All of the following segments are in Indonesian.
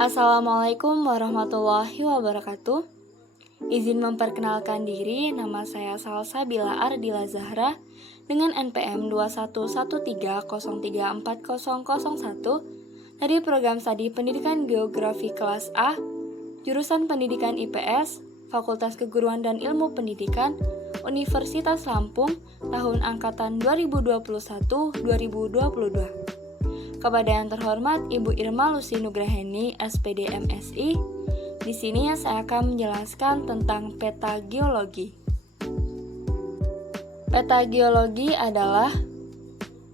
Assalamualaikum warahmatullahi wabarakatuh. Izin memperkenalkan diri, nama saya Salsabila Ardila Zahra dengan NPM 2113034001 dari Program Studi Pendidikan Geografi Kelas A, Jurusan Pendidikan IPS, Fakultas Keguruan dan Ilmu Pendidikan, Universitas Lampung, tahun angkatan 2021-2022. Kepada yang terhormat Ibu Irma Lucy Nugraheni, SPD MSI, di sini saya akan menjelaskan tentang peta geologi. Peta geologi adalah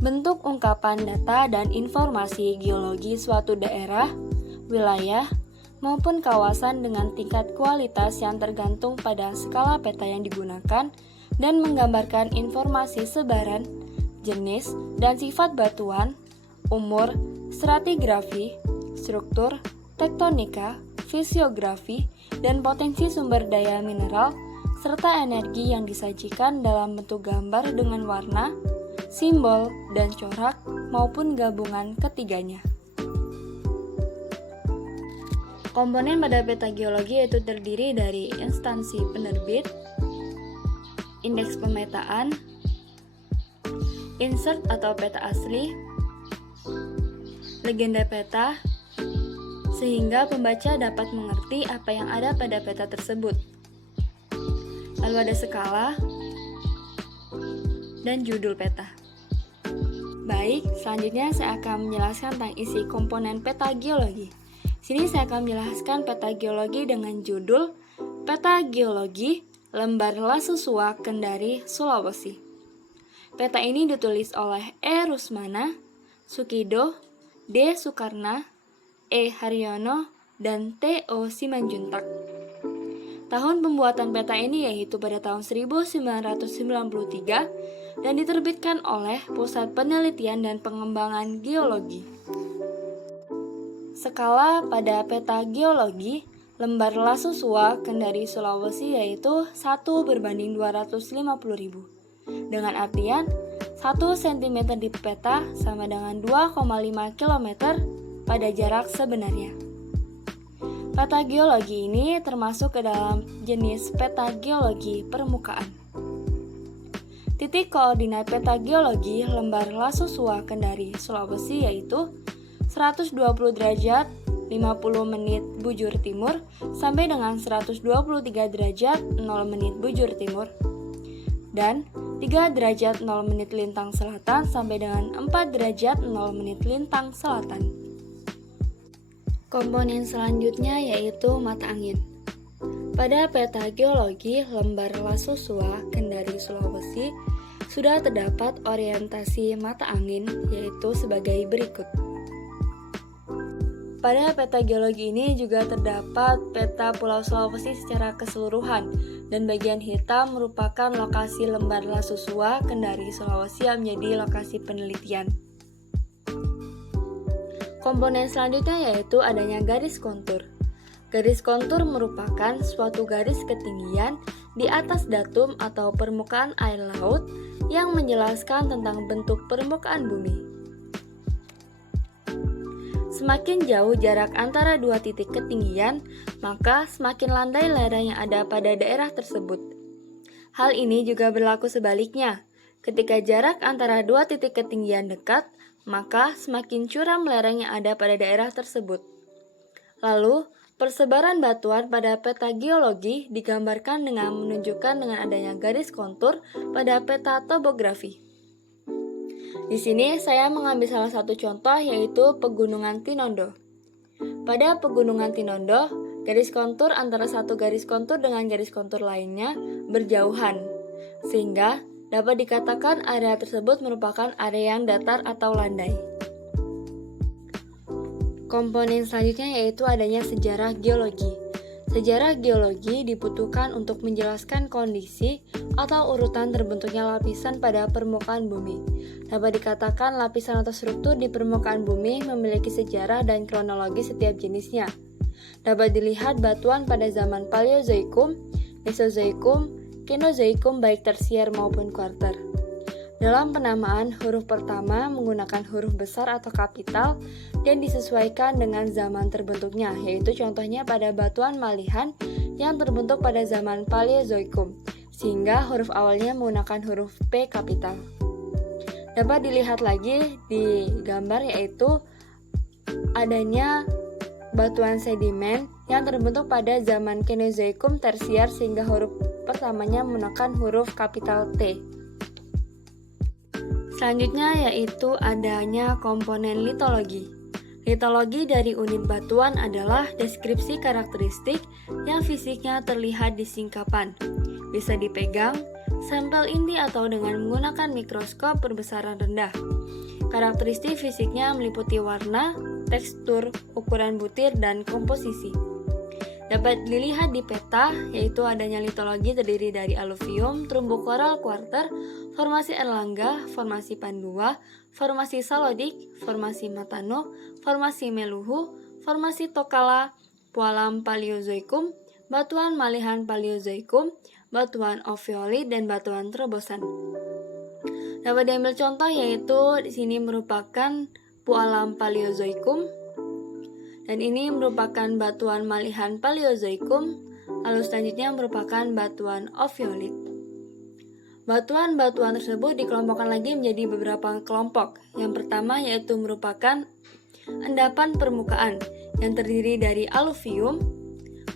bentuk ungkapan data dan informasi geologi suatu daerah, wilayah, maupun kawasan dengan tingkat kualitas yang tergantung pada skala peta yang digunakan dan menggambarkan informasi sebaran, jenis, dan sifat batuan, umur, stratigrafi, struktur, tektonika, fisiografi, dan potensi sumber daya mineral, serta energi yang disajikan dalam bentuk gambar dengan warna, simbol, dan corak, maupun gabungan ketiganya. Komponen pada peta geologi yaitu terdiri dari instansi penerbit, indeks pemetaan, insert atau peta asli, legenda peta, sehingga pembaca dapat mengerti apa yang ada pada peta tersebut. Lalu ada skala dan judul peta. Baik, selanjutnya saya akan menjelaskan tentang isi komponen peta geologi. Sini saya akan menjelaskan peta geologi dengan judul Peta Geologi Lembar Lasusua Kendari, Sulawesi. Peta ini ditulis oleh E. Rusmana, Sukido, D. Sukarna, E. Haryono, dan T. O. Simanjuntak. Tahun pembuatan peta ini yaitu pada tahun 1993 dan diterbitkan oleh Pusat Penelitian dan Pengembangan Geologi. Skala pada peta geologi lembar Lasusua Kendari Sulawesi yaitu 1:250.000 dengan artian 1 cm di peta sama dengan 2,5 km pada jarak sebenarnya. Peta geologi ini termasuk ke dalam jenis peta geologi permukaan. Titik koordinat peta geologi lembar Lasusua Kendari Sulawesi yaitu 120 derajat 50 menit bujur timur sampai dengan 123 derajat 0 menit bujur timur dan 3 derajat 0 menit lintang selatan sampai dengan 4 derajat 0 menit lintang selatan. Komponen selanjutnya yaitu mata angin. Pada peta geologi lembar Lasusua Kendari Sulawesi sudah terdapat orientasi mata angin yaitu sebagai berikut. Pada peta geologi ini juga terdapat peta Pulau Sulawesi secara keseluruhan dan bagian hitam merupakan lokasi lembar Lasusua Kendari Sulawesi yang menjadi lokasi penelitian. Komponen selanjutnya yaitu adanya garis kontur. Garis kontur merupakan suatu garis ketinggian di atas datum atau permukaan air laut yang menjelaskan tentang bentuk permukaan bumi. Semakin jauh jarak antara dua titik ketinggian, maka semakin landai lereng yang ada pada daerah tersebut. Hal ini juga berlaku sebaliknya. Ketika jarak antara dua titik ketinggian dekat, maka semakin curam lereng yang ada pada daerah tersebut. Lalu, persebaran batuan pada peta geologi digambarkan dengan menunjukkan dengan adanya garis kontur pada peta topografi. Di sini saya mengambil salah satu contoh yaitu Pegunungan Tinondo. Pada Pegunungan Tinondo, garis kontur antara satu garis kontur dengan garis kontur lainnya berjauhan, sehingga dapat dikatakan area tersebut merupakan area yang datar atau landai. Komponen selanjutnya yaitu adanya sejarah geologi. Sejarah geologi dibutuhkan untuk menjelaskan kondisi atau urutan terbentuknya lapisan pada permukaan bumi. Dapat dikatakan lapisan atau struktur di permukaan bumi memiliki sejarah dan kronologi setiap jenisnya. Dapat dilihat batuan pada zaman Paleozoikum, Mesozoikum, Kenozoikum baik tersier maupun kuarter. Dalam penamaan, huruf pertama menggunakan huruf besar atau kapital dan disesuaikan dengan zaman terbentuknya, yaitu contohnya pada batuan malihan yang terbentuk pada zaman Paleozoikum, sehingga huruf awalnya menggunakan huruf P kapital. Dapat dilihat lagi di gambar, yaitu adanya batuan sedimen yang terbentuk pada zaman Kenozoikum tersier sehingga huruf pertamanya menggunakan huruf kapital T. Selanjutnya yaitu adanya komponen litologi. Litologi dari unit batuan adalah deskripsi karakteristik yang fisiknya terlihat di singkapan, bisa dipegang, sampel inti atau dengan menggunakan mikroskop berbesaran rendah. Karakteristik fisiknya meliputi warna, tekstur, ukuran butir, dan komposisi. Dapat dilihat di peta, yaitu adanya litologi terdiri dari aluvium, terumbu koral kuarter, formasi Erlangga, formasi Pandua, formasi Salodik, formasi Matano, formasi Meluhu, formasi Tokala, Pualam Paleozoikum, batuan malihan Paleozoikum, batuan oviolit, dan batuan terobosan. Dapat diambil contoh, yaitu di sini merupakan Pualam Paleozoikum, dan ini merupakan batuan malihan Paleozoikum, lalu selanjutnya merupakan batuan oviolit. Batuan-batuan tersebut dikelompokkan lagi menjadi beberapa kelompok. Yang pertama yaitu merupakan endapan permukaan yang terdiri dari aluvium,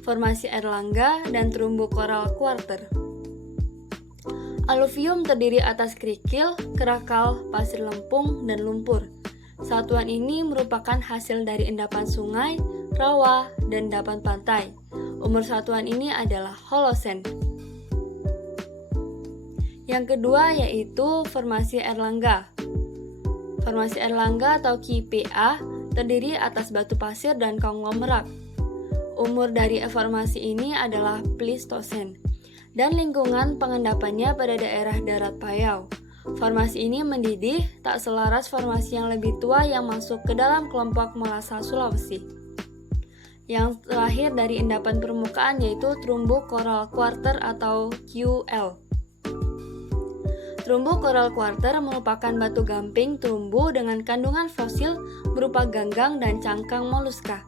formasi Erlangga, dan terumbu koral kuarter. Aluvium terdiri atas kerikil, kerakal, pasir lempung, dan lumpur. Satuan ini merupakan hasil dari endapan sungai, rawa, dan endapan pantai. Umur satuan ini adalah Holosen. Yang kedua yaitu formasi Erlangga. Formasi Erlangga atau KPA terdiri atas batu pasir dan konglomerat. Umur dari formasi ini adalah Pleistosen, dan lingkungan pengendapannya pada daerah darat Payau. Formasi ini mendidih, tak selaras formasi yang lebih tua yang masuk ke dalam kelompok Molassa Sulawesi. Yang terakhir dari endapan permukaan yaitu terumbu koral kuarter atau QL. Terumbu koral kuarter merupakan batu gamping terumbu dengan kandungan fosil berupa ganggang dan cangkang moluska.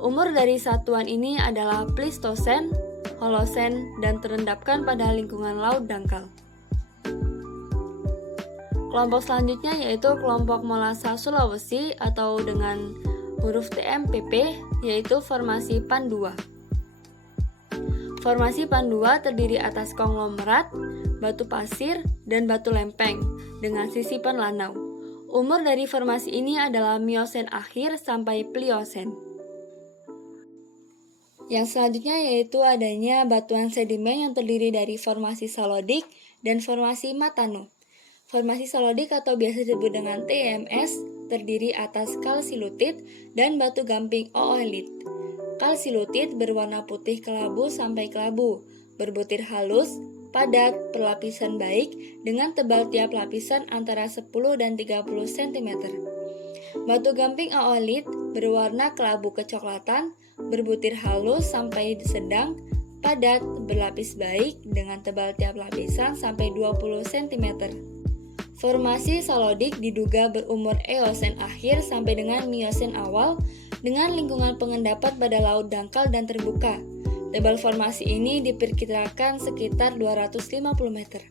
Umur dari satuan ini adalah Pleistosen, Holosen, dan terendapkan pada lingkungan laut dangkal. Kelompok selanjutnya yaitu kelompok Molassa Sulawesi atau dengan huruf TMPP, yaitu formasi Pandua. Formasi Pandua terdiri atas konglomerat, batu pasir, dan batu lempeng dengan sisipan lanau. Umur dari formasi ini adalah Miosen akhir sampai Pliocene. Yang selanjutnya yaitu adanya batuan sedimen yang terdiri dari formasi Salodik dan formasi Matano. Formasi Salodik atau biasa disebut dengan TMS terdiri atas kalsilutit dan batu gamping oolit. Kalsilutit berwarna putih kelabu sampai kelabu, berbutir halus, padat, perlapisan baik dengan tebal tiap lapisan antara 10 dan 30 cm. Batu gamping oolit berwarna kelabu kecoklatan, berbutir halus sampai sedang, padat, berlapis baik dengan tebal tiap lapisan sampai 20 cm. Formasi Salodik diduga berumur Eosen akhir sampai dengan Miosen awal dengan lingkungan pengendapan pada laut dangkal dan terbuka. Tebal formasi ini diperkirakan sekitar 250 meter.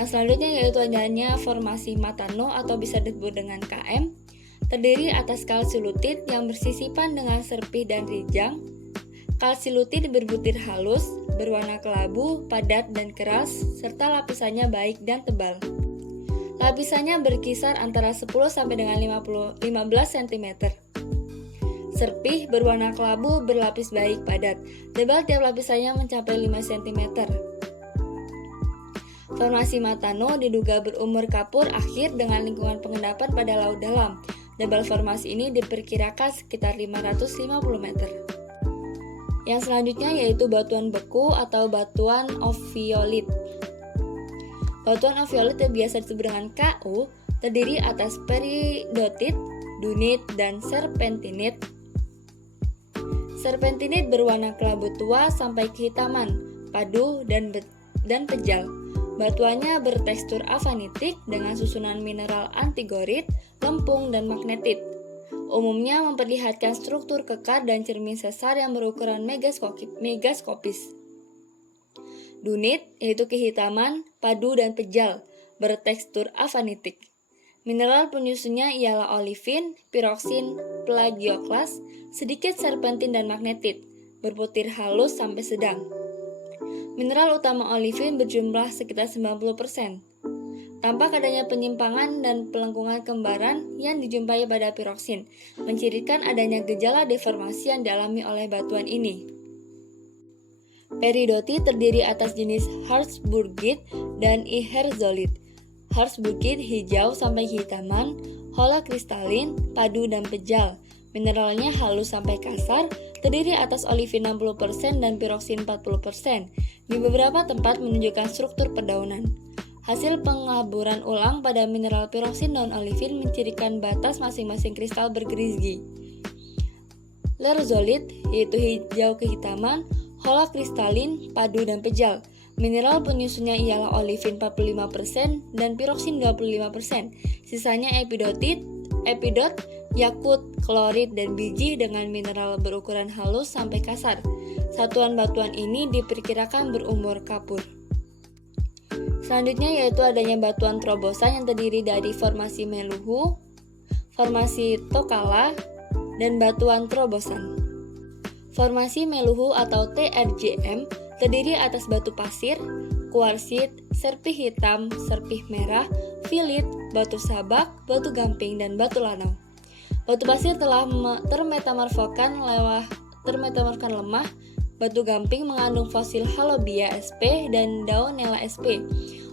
Yang selanjutnya yaitu adanya formasi Matano atau bisa disebut dengan KM, terdiri atas kalsilutit yang bersisipan dengan serpih dan rijang. Kalsilutit berbutir halus, berwarna kelabu, padat dan keras, serta lapisannya baik dan tebal. Lapisannya berkisar antara 10 sampai dengan 15 cm. Serpih berwarna kelabu berlapis baik padat, tebal tiap lapisannya mencapai 5 cm. Formasi Matano diduga berumur kapur akhir dengan lingkungan pengendapan pada laut dalam. Tebal formasi ini diperkirakan sekitar 550 meter. Yang selanjutnya yaitu batuan beku atau batuan oviolit. Batuan oviolit yang biasa disebut dengan KU terdiri atas peridotit, dunit, dan serpentinit. Serpentinit berwarna kelabu tua sampai kehitaman, padu, dan pejal. Batuannya bertekstur avanitik dengan susunan mineral antigorit, lempung, dan magnetit. Umumnya memperlihatkan struktur kekar dan cermin sesar yang berukuran megaskopis. Dunit, yaitu kehitaman, padu, dan pejal, bertekstur avanitik. Mineral penyusunnya ialah olivin, piroksin, plagioklas, sedikit serpentin dan magnetit, berputir halus sampai sedang. Mineral utama olivin berjumlah sekitar 90%. Tampak adanya penyimpangan dan pelengkungan kembaran yang dijumpai pada piroksin, mencirikan adanya gejala deformasi yang dialami oleh batuan ini. Peridotit terdiri atas jenis harzburgit dan iherzolit. Harzburgit hijau sampai kehitaman, holokristalin, padu, dan pejal. Mineralnya halus sampai kasar, terdiri atas olivin 60% dan piroksin 40%. Di beberapa tempat menunjukkan struktur pendaunan. Hasil pengelaburan ulang pada mineral piroksin dan olivin mencirikan batas masing-masing kristal bergerigi. Lerzolit, yaitu hijau kehitaman, holokristalin, padu, dan pejal. Mineral penyusunnya ialah olivin 45% dan piroksin 25%. Sisanya epidot, yakut, klorit, dan biji dengan mineral berukuran halus sampai kasar. Satuan batuan ini diperkirakan berumur kapur. Selanjutnya yaitu adanya batuan terobosan yang terdiri dari formasi meluhu, formasi tokala, dan batuan terobosan. Formasi meluhu atau TRJM terdiri atas batu pasir, kuarsit, serpih hitam, serpih merah, filit, batu sabak, batu gamping, dan batu lanau. Batu pasir telah termetamorfokan lemah. Batu gamping mengandung fosil Halobia sp dan Daunella sp.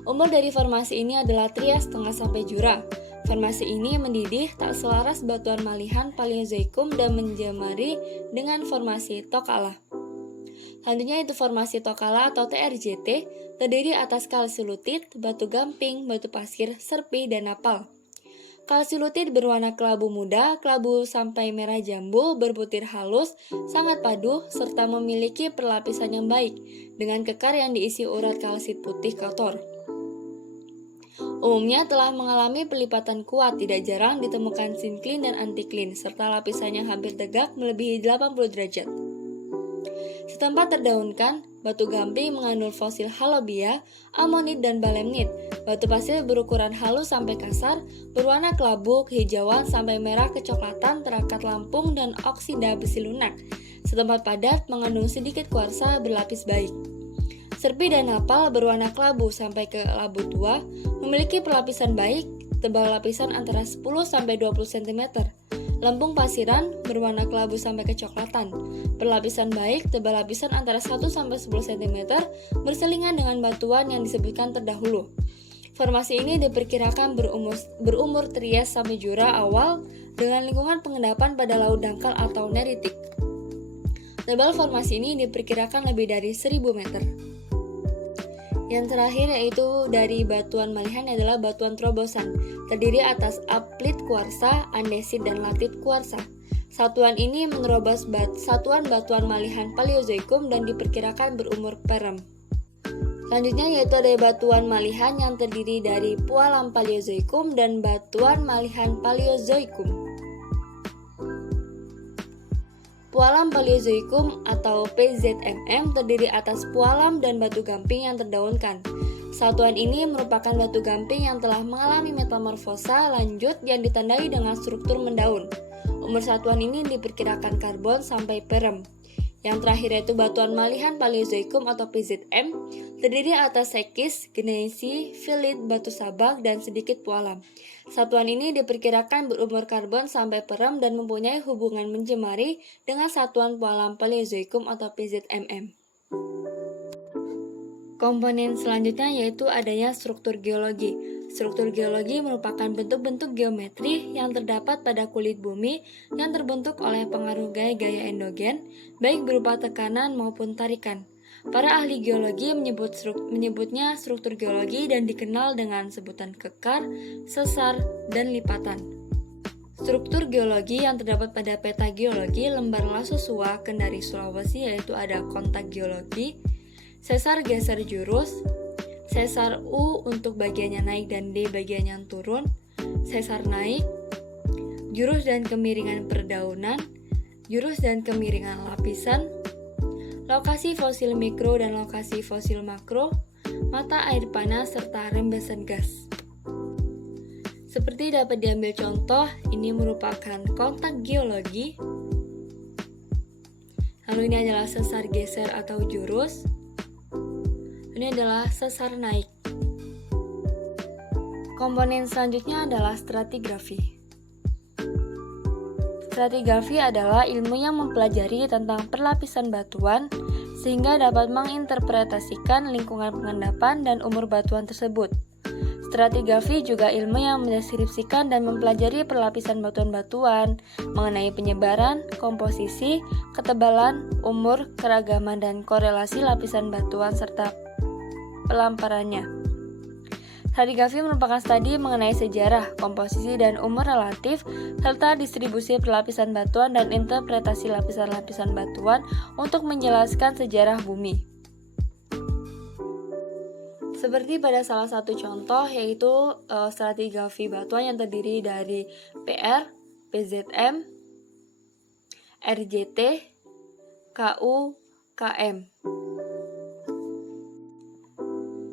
Umur dari formasi ini adalah Trias setengah sampai Jura. Formasi ini mendidih tak selaras batuan malihan Paleozoikum dan menjamari dengan formasi Tokala. Selanjutnya itu formasi Tokala atau TRJT, terdiri atas kalsilutit, batu gamping, batu pasir, serpih, dan napal. Kalsilutit berwarna kelabu muda, kelabu sampai merah jambu, berputir halus, sangat padu, serta memiliki perlapisan yang baik, dengan kekar yang diisi urat kalsit putih kotor. Umumnya telah mengalami pelipatan kuat, tidak jarang ditemukan sinklin dan antiklin, serta lapisannya hampir tegak melebihi 80 derajat. Setempat terdaunkan, batu gamping mengandung fosil Halobia, amonit, dan balemnit. Batu pasir berukuran halus sampai kasar, berwarna kelabu, kehijauan sampai merah kecoklatan, terakat lampung, dan oksida besi lunak. Setempat padat mengandung sedikit kuarsa berlapis baik. Serpih dan napal berwarna kelabu sampai ke labu tua, memiliki perlapisan baik, tebal lapisan antara 10-20 cm. Lempung pasiran berwarna kelabu sampai kecoklatan, berlapisan baik, tebal lapisan antara 1-10 cm, berselingan dengan batuan yang disebutkan terdahulu. Formasi ini diperkirakan berumur Trias sampai Jura awal dengan lingkungan pengendapan pada laut dangkal atau neritik. Tebal formasi ini diperkirakan lebih dari 1000 meter. Yang terakhir yaitu dari batuan malihan adalah batuan terobosan, terdiri atas aplit kuarsa, andesit, dan latit kuarsa. Satuan ini menerobos satuan batuan malihan Paleozoikum dan diperkirakan berumur perem. Selanjutnya yaitu ada batuan malihan yang terdiri dari pualam Paleozoikum dan batuan malihan Paleozoikum. Pualam Paleozoikum atau PZMM terdiri atas pualam dan batu gamping yang terdaunkan. Satuan ini merupakan batu gamping yang telah mengalami metamorfosa lanjut yang ditandai dengan struktur mendaun. Umur satuan ini diperkirakan karbon sampai perem. Yang terakhir yaitu batuan malihan Paleozoikum atau PZM, terdiri atas sekis, gneisi, filit, batu sabak, dan sedikit pualam. Satuan ini diperkirakan berumur karbon sampai perem dan mempunyai hubungan menjemari dengan satuan pualam Paleozoikum atau PZMM. Komponen selanjutnya yaitu adanya struktur geologi. Struktur geologi merupakan bentuk-bentuk geometri yang terdapat pada kulit bumi yang terbentuk oleh pengaruh gaya-gaya endogen, baik berupa tekanan maupun tarikan. Para ahli geologi menyebutnya struktur geologi dan dikenal dengan sebutan kekar, sesar, dan lipatan. Struktur geologi yang terdapat pada peta geologi lembar Lasusua Kendari Sulawesi yaitu ada kontak geologi, sesar geser jurus, sesar U untuk bagian yang naik dan D bagian yang turun, sesar naik, jurus dan kemiringan perdaunan, jurus dan kemiringan lapisan, lokasi fosil mikro dan lokasi fosil makro, mata air panas, serta rembesan gas. Seperti dapat diambil contoh, ini merupakan kontak geologi. Lalu ini adalah sesar geser atau jurus. Ini adalah sesar naik. Komponen selanjutnya adalah stratigrafi. Stratigrafi adalah ilmu yang mempelajari tentang perlapisan batuan sehingga dapat menginterpretasikan lingkungan pengendapan dan umur batuan tersebut. Stratigrafi juga ilmu yang mendeskripsikan dan mempelajari perlapisan batuan-batuan mengenai penyebaran, komposisi, ketebalan, umur, keragaman, dan korelasi lapisan batuan serta pelamparannya. Stratigrafi merupakan studi mengenai sejarah, komposisi, dan umur relatif, serta distribusi perlapisan batuan dan interpretasi lapisan-lapisan batuan untuk menjelaskan sejarah bumi. Seperti pada salah satu contoh yaitu stratigrafi batuan yang terdiri dari PR, PZM, RJT, KU, KM.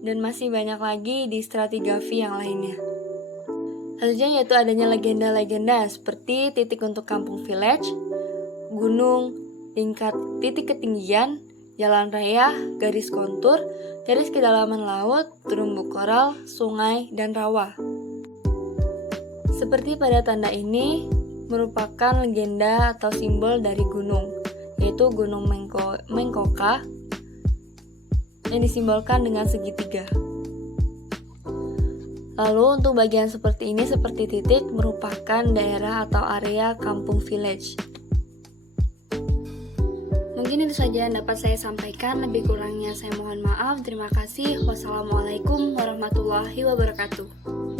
Dan masih banyak lagi di stratigrafi yang lainnya. Selanjutnya yaitu adanya legenda-legenda seperti titik untuk kampung village, gunung, tingkat titik ketinggian, jalan raya, garis kontur, garis kedalaman laut, terumbu koral, sungai, dan rawa. Seperti pada tanda ini merupakan legenda atau simbol dari gunung, yaitu Gunung Mengkoka yang disimbolkan dengan segitiga. Lalu untuk bagian seperti ini seperti titik merupakan daerah atau area kampung village. Mungkin itu saja yang dapat saya sampaikan, lebih kurangnya saya mohon maaf. Terima kasih. Wassalamualaikum warahmatullahi wabarakatuh.